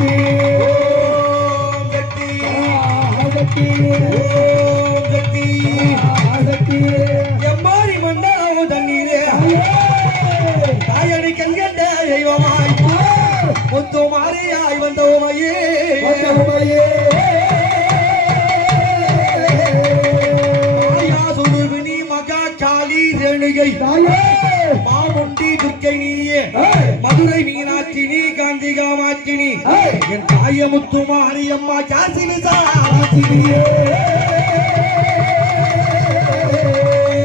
சக்தி ஓம் சக்தி சக்தி ஓம் சக்தி சக்தி தண்ணீரே தாயடி கண்கண்ட தெய்வமாய் முத்து மாறியாய் மகா காளி ரேணுகை மாமுண்டி துர்க்கை நீயே. மதுரை மீனாட்சி நீ காந்தி காமாட்சி நீ என் தாய முத்து மாரியம்மா காசி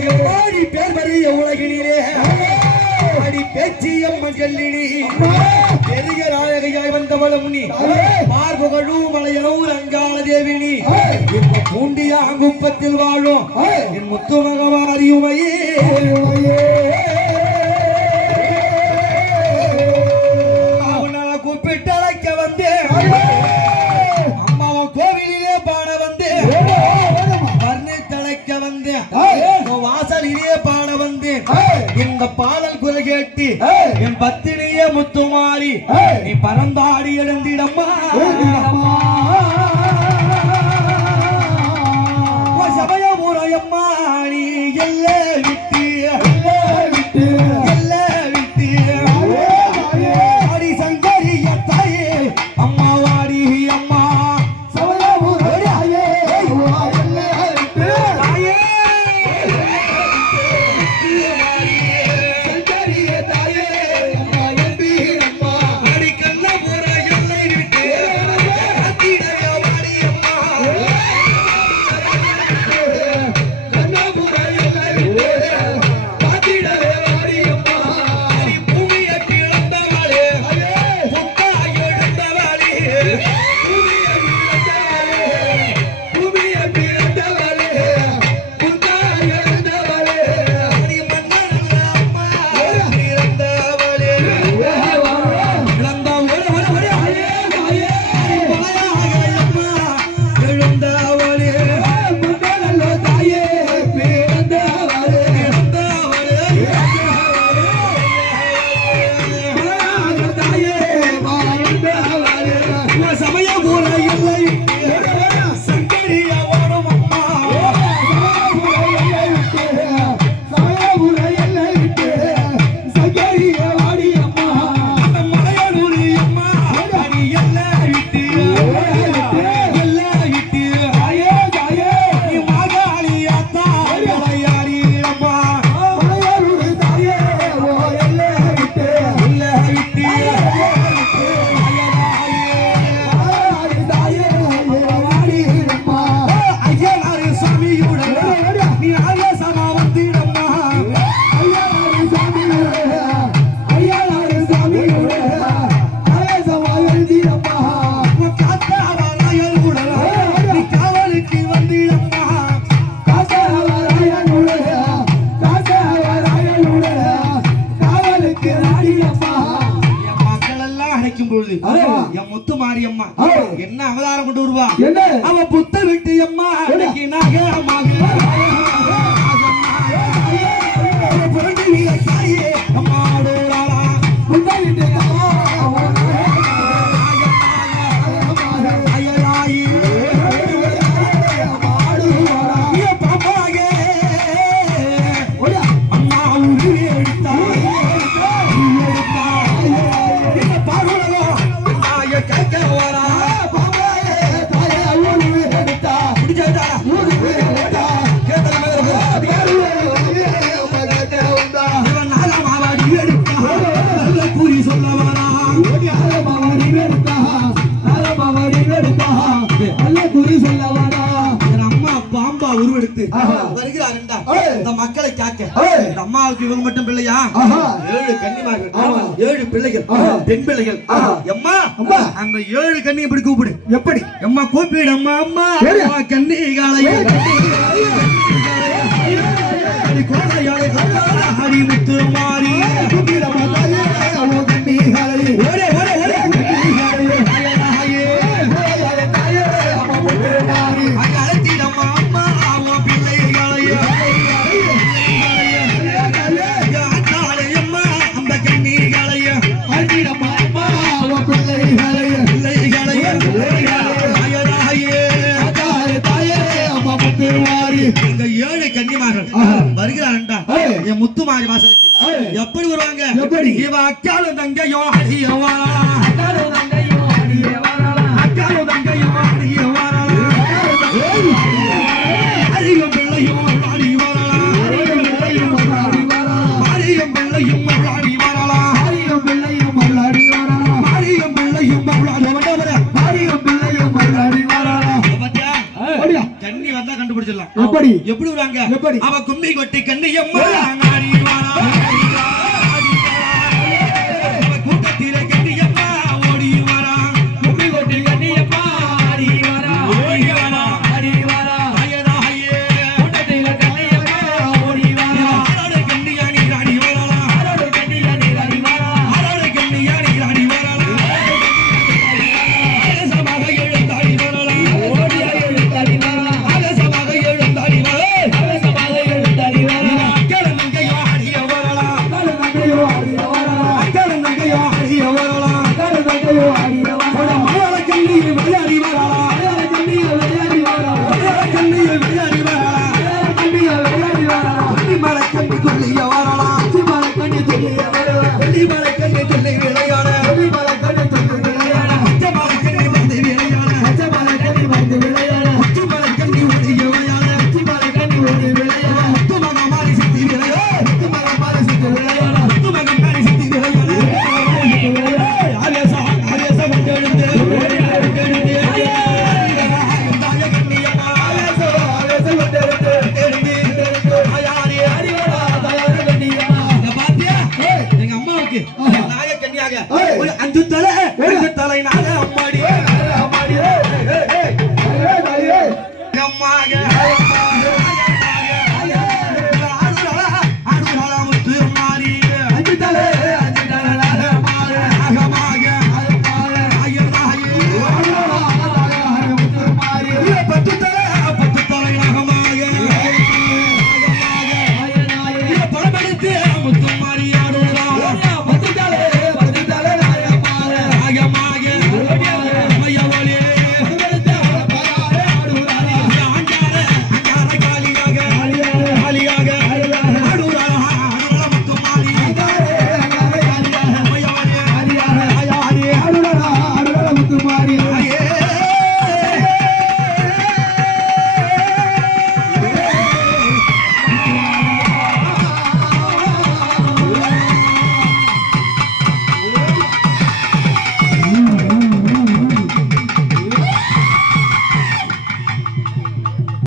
எம்மாடி பேர் வரிய உலகினிலே. அடி பேச்சி அம்மன் கல்லினி பெரிய நாயகையாய் வந்தவளும் நீ. பார்புகழும் மலையனூர் அங்காள தேவினி இந்த பூண்டிய அங்குப்பத்தில் வாழும் என் முத்து மகமாரியுமையே அழைக்க வந்தேன் அம்மாவன் கோவிலிலே பாட வந்தேன் வர்ணித்தழைக்க வந்தேன் உன் வாசலிலே பாட வந்தேன் இந்த பாடல் குரல் கேட்டு என் பத்தினியே முத்துமாரி நீ பரந்தாடி எழுந்திடம்மா இவன் சமய போல இல்லை. அவதாரம் கொண்டு வருவா என்ன? அவ புத்த விட்டு அம்மா என் அம்மா பாம்பா உருவெடுத்து. வருகிறாருண்டா. இந்த மக்களை காக்க ஏய். இந்த அம்மாவுக்கு இவங்க மட்டும் பிள்ளையா ஆஹா. ஏழு கன்னிமார்கள் ஆமா. ஏழு பிள்ளைகள். பெண் பிள்ளைகள். எம்மா. அந்த ஏழு கண்ணி இப்படி கூப்பிடு எப்படி எம்மா கூப்பிடு அம்மா அம்மா சரி. அம்மா கண்ணி காலை ஏய், அடி கோடையாளை ஹரி முத்து மாறி மாறி வாசலுக்கு. எப்படி வருவாங்க எப்படி? இவ அக்காலும் தங்கையும் அடிய வாழலாம் அக்காலும் தங்கையும் அடியே வரலாம். அக்காலும் தங்கையும் அடிய வாழலாம் அரியும் பிள்ளையும் அடி வரலாம் அரியும் பிள்ளையும் அல்லாடி வரலாம். அரியும் பிள்ளையும் அடி வரலாம் அரியும் பிள்ளையும் அல்லாடி வரலாம். அரியும் பிள்ளையும் அடி வரலாம் அரியும் பிள்ளையும் அல்லாடி வரலாம். பாத்தியா அப்படியா? கண்ணி வந்தா கண்டுபிடிச்சிடலாம் எப்படி எப்படி வருவாங்க எப்படி? அவ கும்மி கொட்டி கண்ணியம்மா ஆடி